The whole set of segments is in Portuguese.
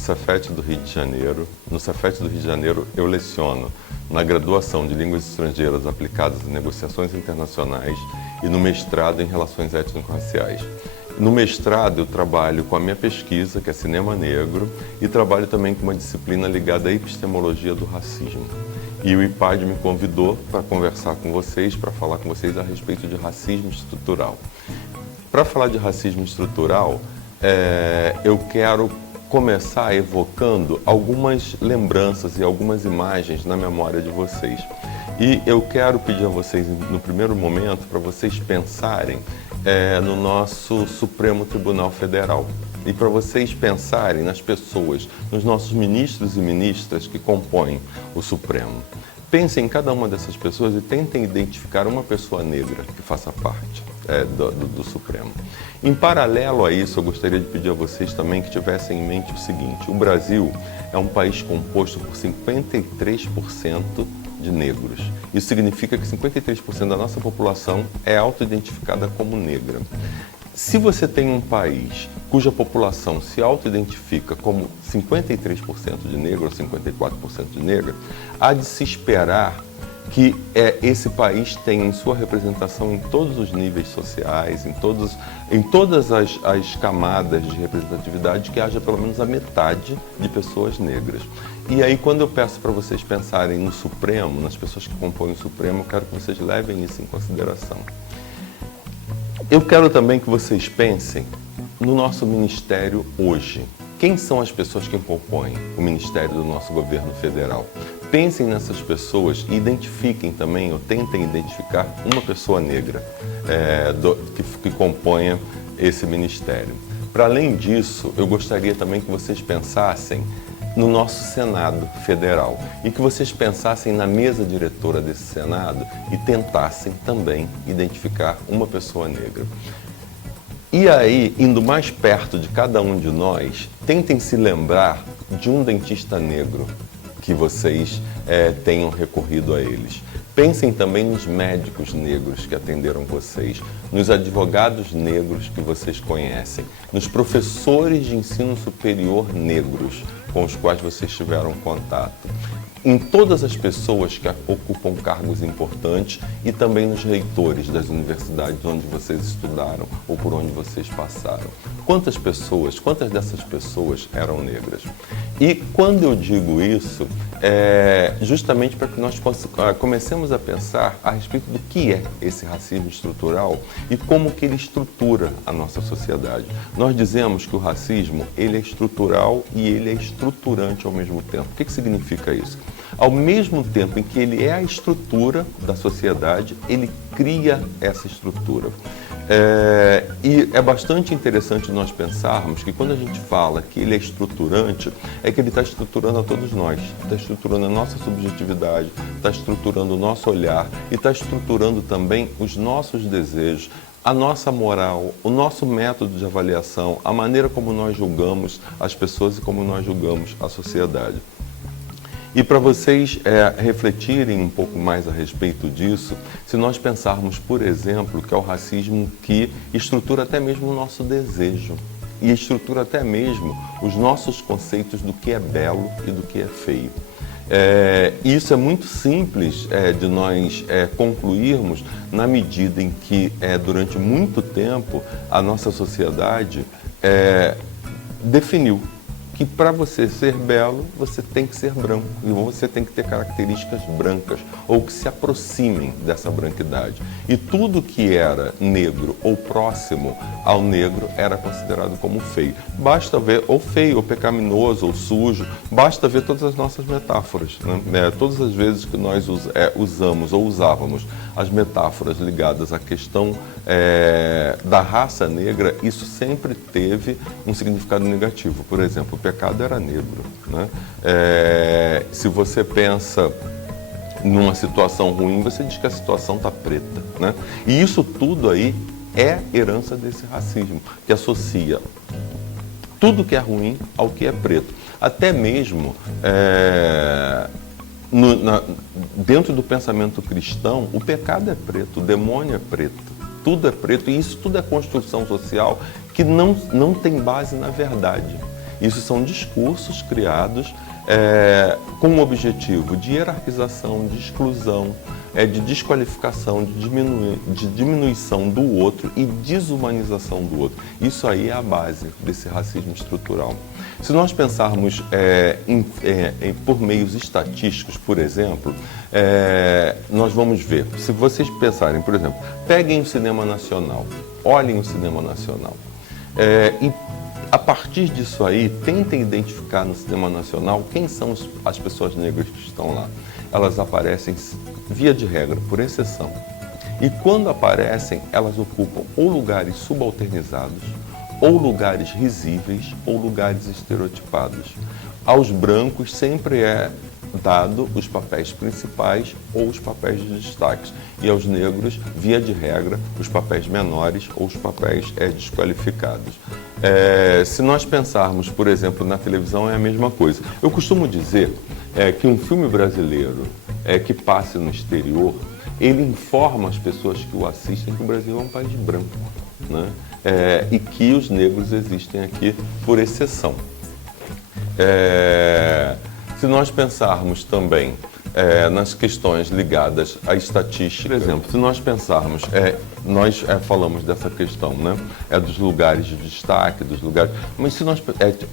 Cefet do Rio de Janeiro. No Cefet do Rio de Janeiro, eu leciono na graduação de Línguas Estrangeiras aplicadas em negociações internacionais e no mestrado em Relações Étnico-Raciais. No mestrado, eu trabalho com a minha pesquisa, que é Cinema Negro, e trabalho também com uma disciplina ligada à epistemologia do racismo. E o IPAD me convidou para conversar com vocês, para falar com vocês a respeito de racismo estrutural. Para falar de racismo estrutural, eu quero começar evocando algumas lembranças e algumas imagens na memória de vocês. E eu quero pedir a vocês, no primeiro momento, para vocês pensarem no nosso Supremo Tribunal Federal. E para vocês pensarem nas pessoas, nos nossos ministros e ministras que compõem o Supremo. Pensem em cada uma dessas pessoas e tentem identificar uma pessoa negra que faça parte do Supremo. Em paralelo a isso, eu gostaria de pedir a vocês também que tivessem em mente o seguinte: o Brasil é um país composto por 53% de negros. Isso significa que 53% da nossa população é auto-identificada como negra. Se você tem um país cuja população se auto-identifica como 53% de negro ou 54% de negra, há de se esperar que esse país tenha em sua representação em todos os níveis sociais, em todas as camadas de representatividade, que haja pelo menos a metade de pessoas negras. E aí, quando eu peço para vocês pensarem no Supremo, nas pessoas que compõem o Supremo, eu quero que vocês levem isso em consideração. Eu quero também que vocês pensem no nosso ministério hoje. Quem são as pessoas que compõem o ministério do nosso governo federal? Pensem nessas pessoas e identifiquem também, ou tentem identificar uma pessoa negra que componha esse ministério. Para além disso, eu gostaria também que vocês pensassem no nosso Senado Federal e que vocês pensassem na mesa diretora desse Senado e tentassem também identificar uma pessoa negra. E aí, indo mais perto de cada um de nós, tentem se lembrar de um dentista negro que vocês tenham recorrido a eles. Pensem também nos médicos negros que atenderam vocês, nos advogados negros que vocês conhecem, nos professores de ensino superior negros com os quais vocês tiveram contato, em todas as pessoas que ocupam cargos importantes e também nos reitores das universidades onde vocês estudaram ou por onde vocês passaram. Quantas dessas pessoas eram negras? E quando eu digo isso, justamente para que nós comecemos a pensar a respeito do que é esse racismo estrutural e como que ele estrutura a nossa sociedade. Nós dizemos que o racismo ele é estrutural e ele é estruturante ao mesmo tempo. O que significa isso? Ao mesmo tempo em que ele é a estrutura da sociedade, ele cria essa estrutura. E é bastante interessante nós pensarmos que quando a gente fala que ele é estruturante, é que ele está estruturando a todos nós, está estruturando a nossa subjetividade, está estruturando o nosso olhar e está estruturando também os nossos desejos, a nossa moral, o nosso método de avaliação, a maneira como nós julgamos as pessoas e como nós julgamos a sociedade. E para vocês refletirem um pouco mais a respeito disso, se nós pensarmos, por exemplo, que é o racismo que estrutura até mesmo o nosso desejo e estrutura até mesmo os nossos conceitos do que é belo e do que é feio. Isso é muito simples de nós concluirmos na medida em que, durante muito tempo, a nossa sociedade definiu que para você ser belo, você tem que ser branco, e você tem que ter características brancas, ou que se aproximem dessa branquidade. E tudo que era negro ou próximo ao negro era considerado como feio. Basta ver, ou feio, ou pecaminoso, ou sujo, basta ver todas as nossas metáforas, né? Todas as vezes que nós usamos ou usávamos as metáforas ligadas à questão da raça negra, isso sempre teve um significado negativo. Por exemplo, o pecado era negro, né? Se você pensa numa situação ruim, você diz que a situação está preta, né? E isso tudo aí é herança desse racismo, que associa tudo que é ruim ao que é preto. Até mesmo dentro do pensamento cristão, o pecado é preto, o demônio é preto, tudo é preto, e isso tudo é construção social que não tem base na verdade. Isso são discursos criados com o objetivo de hierarquização, de exclusão, de desqualificação, de diminuição do outro e desumanização do outro. Isso aí é a base desse racismo estrutural. Se nós pensarmos por meios estatísticos, por exemplo, nós vamos ver, se vocês pensarem, por exemplo, peguem o cinema nacional, olhem o cinema nacional, e a partir disso aí, tentem identificar no cinema nacional quem são as pessoas negras que estão lá. Elas aparecem, via de regra, por exceção. E quando aparecem, elas ocupam ou lugares subalternizados, ou lugares risíveis, ou lugares estereotipados. Aos brancos sempre é dado os papéis principais ou os papéis de destaque. E aos negros, via de regra, os papéis menores ou os papéis desqualificados. Se nós pensarmos, por exemplo, na televisão, é a mesma coisa. Eu costumo dizer que um filme brasileiro que passe no exterior, ele informa as pessoas que o assistem que o Brasil é um país branco, né? E que os negros existem aqui por exceção. Se nós pensarmos também nas questões ligadas à estatística, por exemplo, se nós pensarmos, nós falamos dessa questão, né, dos lugares de destaque, dos lugares, mas se nós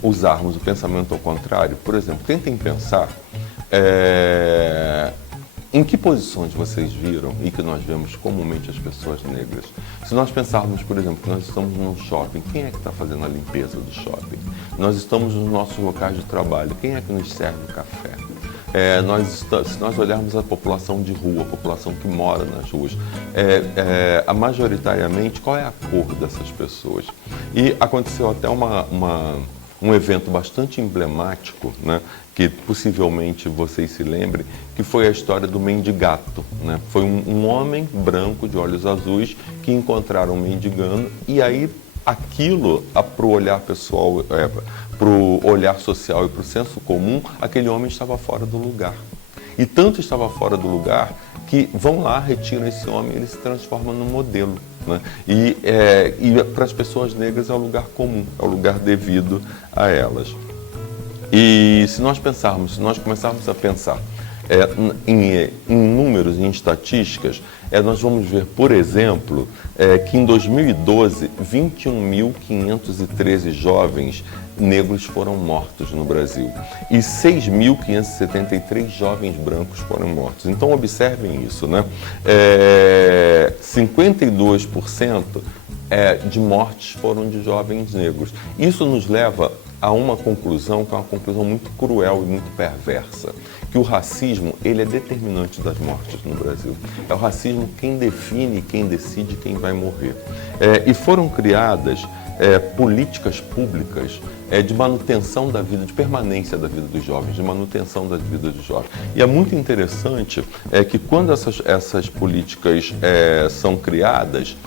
usarmos o pensamento ao contrário, por exemplo, tentem pensar em que posições vocês viram e que nós vemos comumente as pessoas negras? Se nós pensarmos, por exemplo, que nós estamos num shopping, quem é que está fazendo a limpeza do shopping? Nós estamos nos nossos locais de trabalho, quem é que nos serve o café? Se nós olharmos a população de rua, a população que mora nas ruas, majoritariamente, qual é a cor dessas pessoas? E aconteceu até um evento bastante emblemático, né, que possivelmente vocês se lembrem, que foi a história do mendigato, né? Foi um homem branco de olhos azuis que encontraram um mendigando e aí aquilo, para o olhar pessoal, para o olhar social e para o senso comum, aquele homem estava fora do lugar. E tanto estava fora do lugar que vão lá, retiram esse homem e ele se transforma num modelo, né? E para as pessoas negras é o lugar comum, é o lugar devido a elas. E se nós começarmos a pensar em números, em estatísticas, nós vamos ver, por exemplo, que em 2012, 21.513 jovens negros foram mortos no Brasil e 6.573 jovens brancos foram mortos. Então, observem isso, né? 52% de mortes foram de jovens negros. Isso nos leva a uma conclusão que é uma conclusão muito cruel e muito perversa, que o racismo ele é determinante das mortes no Brasil. É o racismo quem define, quem decide quem vai morrer. E foram criadas políticas públicas de manutenção da vida, de permanência da vida dos jovens, de manutenção da vida dos jovens. E é muito interessante que quando essas políticas são criadas,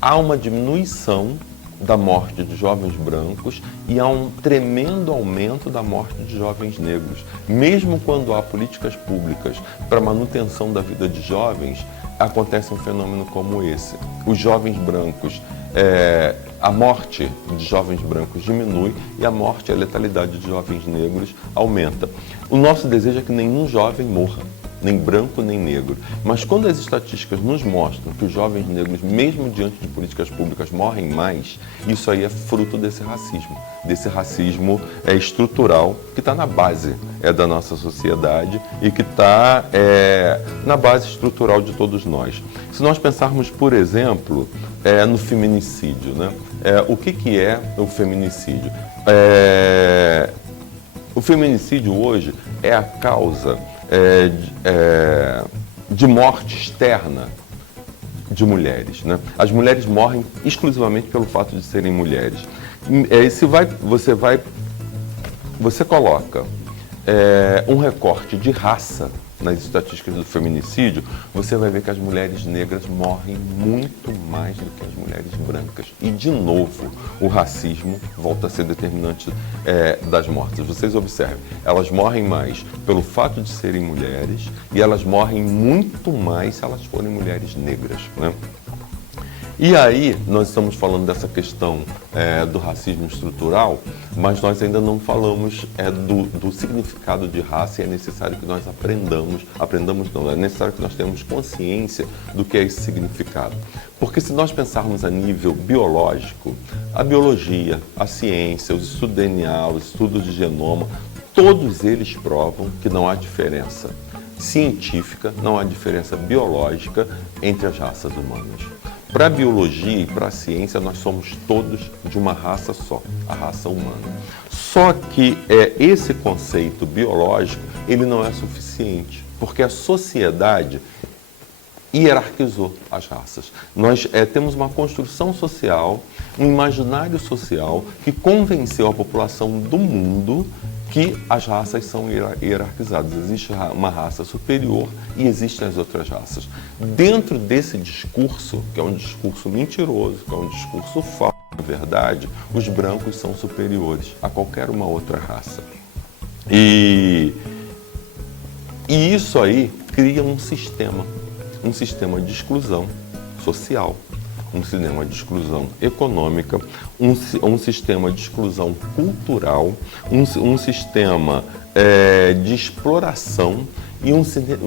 há uma diminuição da morte de jovens brancos e há um tremendo aumento da morte de jovens negros. Mesmo quando há políticas públicas para manutenção da vida de jovens, acontece um fenômeno como esse. Os jovens brancos, a morte de jovens brancos diminui e a morte, a letalidade de jovens negros aumenta. O nosso desejo é que nenhum jovem morra, nem branco nem negro. Mas quando as estatísticas nos mostram que os jovens negros, mesmo diante de políticas públicas, morrem mais, isso aí é fruto desse racismo estrutural que está na base da nossa sociedade e que está na base estrutural de todos nós. Se nós pensarmos, por exemplo, no feminicídio, né? O que é o feminicídio? O feminicídio hoje é a causa de morte externa de mulheres, né? As mulheres morrem exclusivamente pelo fato de serem mulheres. Você coloca um recorte de raça nas estatísticas do feminicídio, você vai ver que as mulheres negras morrem muito mais do que as mulheres brancas. E, de novo, o racismo volta a ser determinante das mortes. Vocês observem, elas morrem mais pelo fato de serem mulheres e elas morrem muito mais se elas forem mulheres negras, né? E aí, nós estamos falando dessa questão do racismo estrutural, mas nós ainda não falamos do significado de raça, e é necessário que nós aprendamos não, é necessário que nós tenhamos consciência do que é esse significado. Porque se nós pensarmos a nível biológico, a biologia, a ciência, os estudos de DNA, os estudos de genoma, todos eles provam que não há diferença científica, não há diferença biológica entre as raças humanas. Para a biologia e para a ciência, nós somos todos de uma raça só, a raça humana. Só que esse conceito biológico, ele não é suficiente, porque a sociedade hierarquizou as raças. Nós temos uma construção social, um imaginário social que convenceu a população do mundo que as raças são hierarquizadas. Existe uma raça superior e existem as outras raças. Dentro desse discurso, que é um discurso mentiroso, que é um discurso falso, na verdade, os brancos são superiores a qualquer uma outra raça. E isso aí cria um sistema de exclusão social, um sistema de exclusão econômica, um sistema de exclusão cultural, um sistema de exploração e um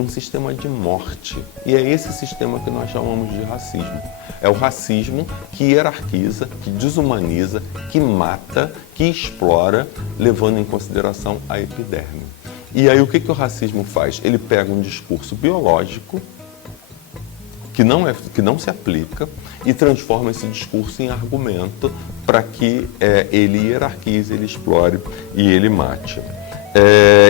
sistema de morte. E é esse sistema que nós chamamos de racismo. É o racismo que hierarquiza, que desumaniza, que mata, que explora, levando em consideração a epiderme. E aí o que o racismo faz? Ele pega um discurso biológico, que não se aplica, e transforma esse discurso em argumento para que ele hierarquize, ele explore e ele mate.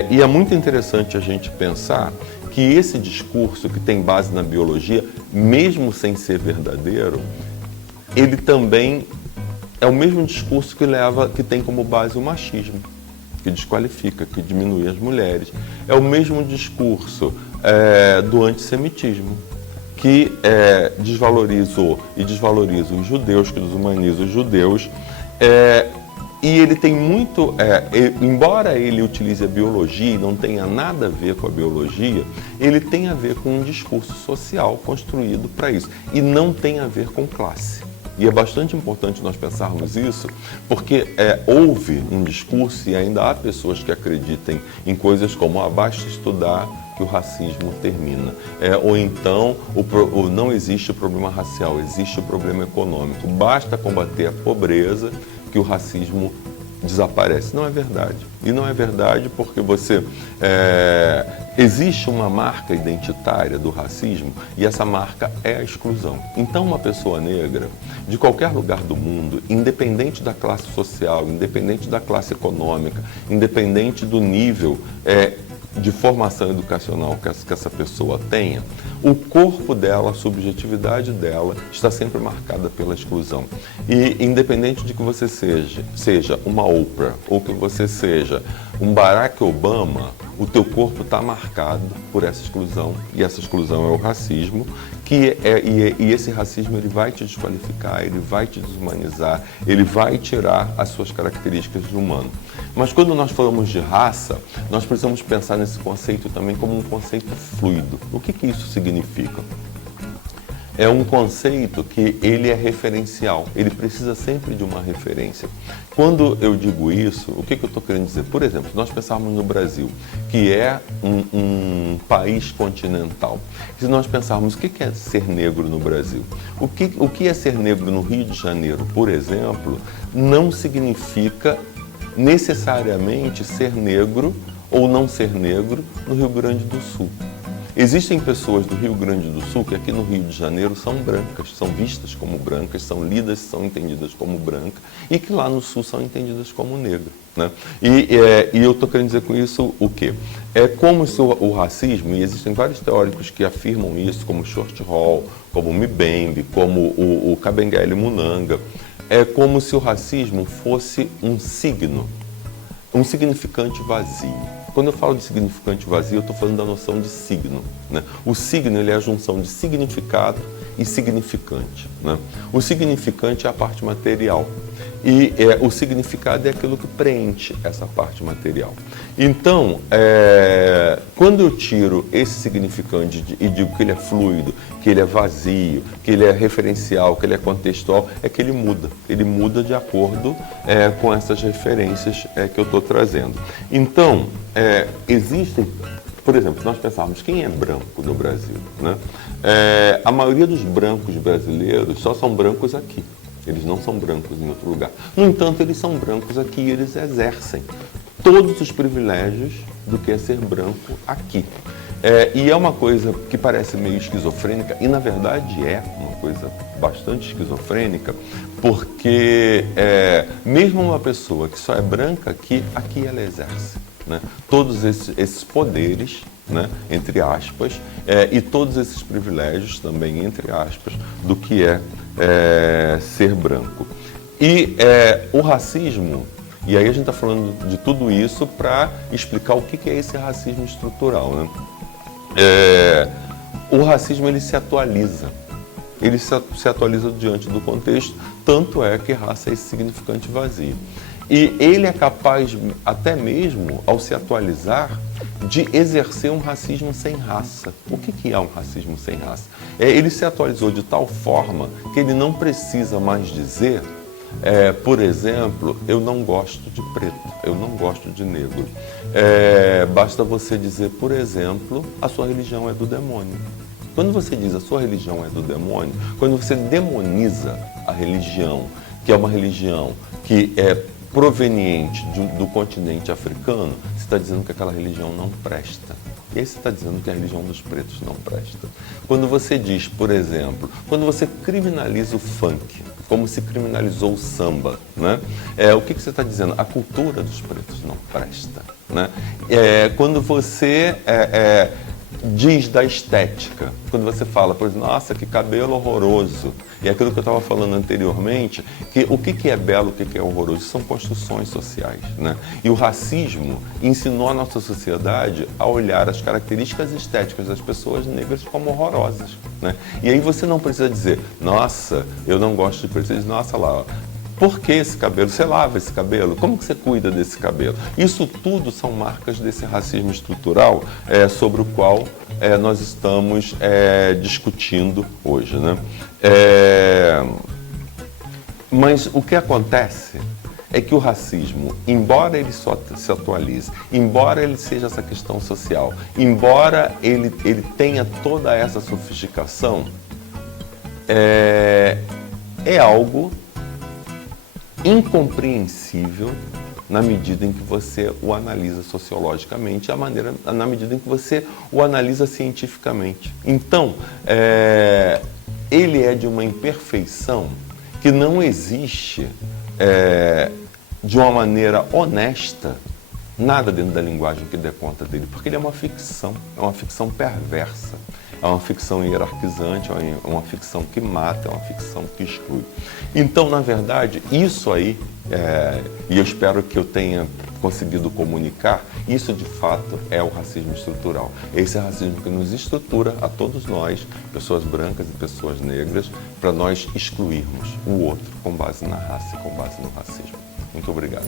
E é muito interessante a gente pensar que esse discurso, que tem base na biologia, mesmo sem ser verdadeiro, ele também é o mesmo discurso que tem como base o machismo, que desqualifica, que diminui as mulheres. É o mesmo discurso do antissemitismo, que desvalorizou e desvaloriza os judeus, que desumaniza os judeus, e ele tem muito, embora ele utilize a biologia e não tenha nada a ver com a biologia, ele tem a ver com um discurso social construído para isso, e não tem a ver com classe. E é bastante importante nós pensarmos isso, porque houve um discurso, e ainda há pessoas que acreditem em coisas como basta estudar que o racismo termina. Ou então, não existe o problema racial, existe o problema econômico. Basta combater a pobreza que o racismo desaparece. Não é verdade. E não é verdade porque existe uma marca identitária do racismo e essa marca é a exclusão. Então, uma pessoa negra, de qualquer lugar do mundo, independente da classe social, independente da classe econômica, independente do nível de formação educacional que essa pessoa tenha, o corpo dela, a subjetividade dela está sempre marcada pela exclusão. E independente de que você seja uma Oprah ou que você seja um Barack Obama, o teu corpo está marcado por essa exclusão, e essa exclusão é o racismo, e esse racismo ele vai te desqualificar, ele vai te desumanizar, ele vai tirar as suas características de humano. Mas quando nós falamos de raça, nós precisamos pensar nesse conceito também como um conceito fluido. O que isso significa? É um conceito que ele é referencial, ele precisa sempre de uma referência. Quando eu digo isso, o que eu estou querendo dizer? Por exemplo, se nós pensarmos no Brasil, que é um país continental, se nós pensarmos o que é ser negro no Brasil, o que é ser negro no Rio de Janeiro, por exemplo, não significa necessariamente ser negro ou não ser negro no Rio Grande do Sul. Existem pessoas do Rio Grande do Sul que aqui no Rio de Janeiro são brancas, são vistas como brancas, são lidas, são entendidas como brancas, e que lá no Sul são entendidas como negras, né? E eu estou querendo dizer com isso o quê? É como se o racismo, e existem vários teóricos que afirmam isso, como Short Hall, como Mbembe, como o Kabengele Munanga, é como se o racismo fosse um significante vazio. Quando eu falo de significante vazio, eu estou falando da noção de signo, né? O signo, ele é a junção de significado e significante, né? O significante é a parte material e o significado é aquilo que preenche essa parte material. Então, quando eu tiro esse significante e digo que ele é fluido, que ele é vazio, que ele é referencial, que ele é contextual, é que ele muda de acordo com essas referências que eu estou trazendo. Então, existem, por exemplo, se nós pensarmos quem é branco no Brasil, né? A maioria dos brancos brasileiros só são brancos aqui. Eles não são brancos em outro lugar. No entanto, eles são brancos aqui e eles exercem todos os privilégios do que é ser branco aqui. E é uma coisa que parece meio esquizofrênica, e na verdade é uma coisa bastante esquizofrênica, porque mesmo uma pessoa que só é branca aqui ela exerce, né? Todos esses poderes, né, entre aspas, e todos esses privilégios também, entre aspas, do que é ser branco. E o racismo, e aí a gente está falando de tudo isso para explicar o que é esse racismo estrutural, né? O racismo, ele se atualiza. Ele se atualiza diante do contexto, tanto é que raça é esse significante vazio. E ele é capaz, até mesmo, ao se atualizar, de exercer um racismo sem raça. O que é um racismo sem raça? Ele se atualizou de tal forma que ele não precisa mais dizer, por exemplo, eu não gosto de preto, eu não gosto de negro. Basta você dizer, por exemplo, a sua religião é do demônio. Quando você diz a sua religião é do demônio, quando você demoniza a religião, que é uma religião que é proveniente do continente africano, você está dizendo que aquela religião não presta. E aí você está dizendo que a religião dos pretos não presta. Quando você diz, por exemplo, quando você criminaliza o funk, como se criminalizou o samba, né? O que você está dizendo? A cultura dos pretos não presta, né? Quando você diz da estética, quando você fala, por exemplo, nossa, que cabelo horroroso, e aquilo que eu estava falando anteriormente, que o que é belo, o que é horroroso, são construções sociais, né? E o racismo ensinou a nossa sociedade a olhar as características estéticas das pessoas negras como horrorosas, né? E aí você não precisa dizer, nossa, eu não gosto de preto, você diz, nossa lá, por que esse cabelo? Você lava esse cabelo? Como que você cuida desse cabelo? Isso tudo são marcas desse racismo estrutural sobre o qual nós estamos discutindo hoje, né? Mas o que acontece é que o racismo, embora ele só se atualize, embora ele seja essa questão social, embora ele tenha toda essa sofisticação, é algo incompreensível na medida em que você o analisa sociologicamente, na medida em que você o analisa cientificamente. Então, ele é de uma imperfeição que não existe de uma maneira honesta nada dentro da linguagem que dê conta dele, porque ele é uma ficção perversa. É uma ficção hierarquizante, é uma ficção que mata, é uma ficção que exclui. Então, na verdade, isso aí, e eu espero que eu tenha conseguido comunicar, isso de fato é o racismo estrutural. Esse é o racismo que nos estrutura a todos nós, pessoas brancas e pessoas negras, para nós excluirmos o outro com base na raça e com base no racismo. Muito obrigado.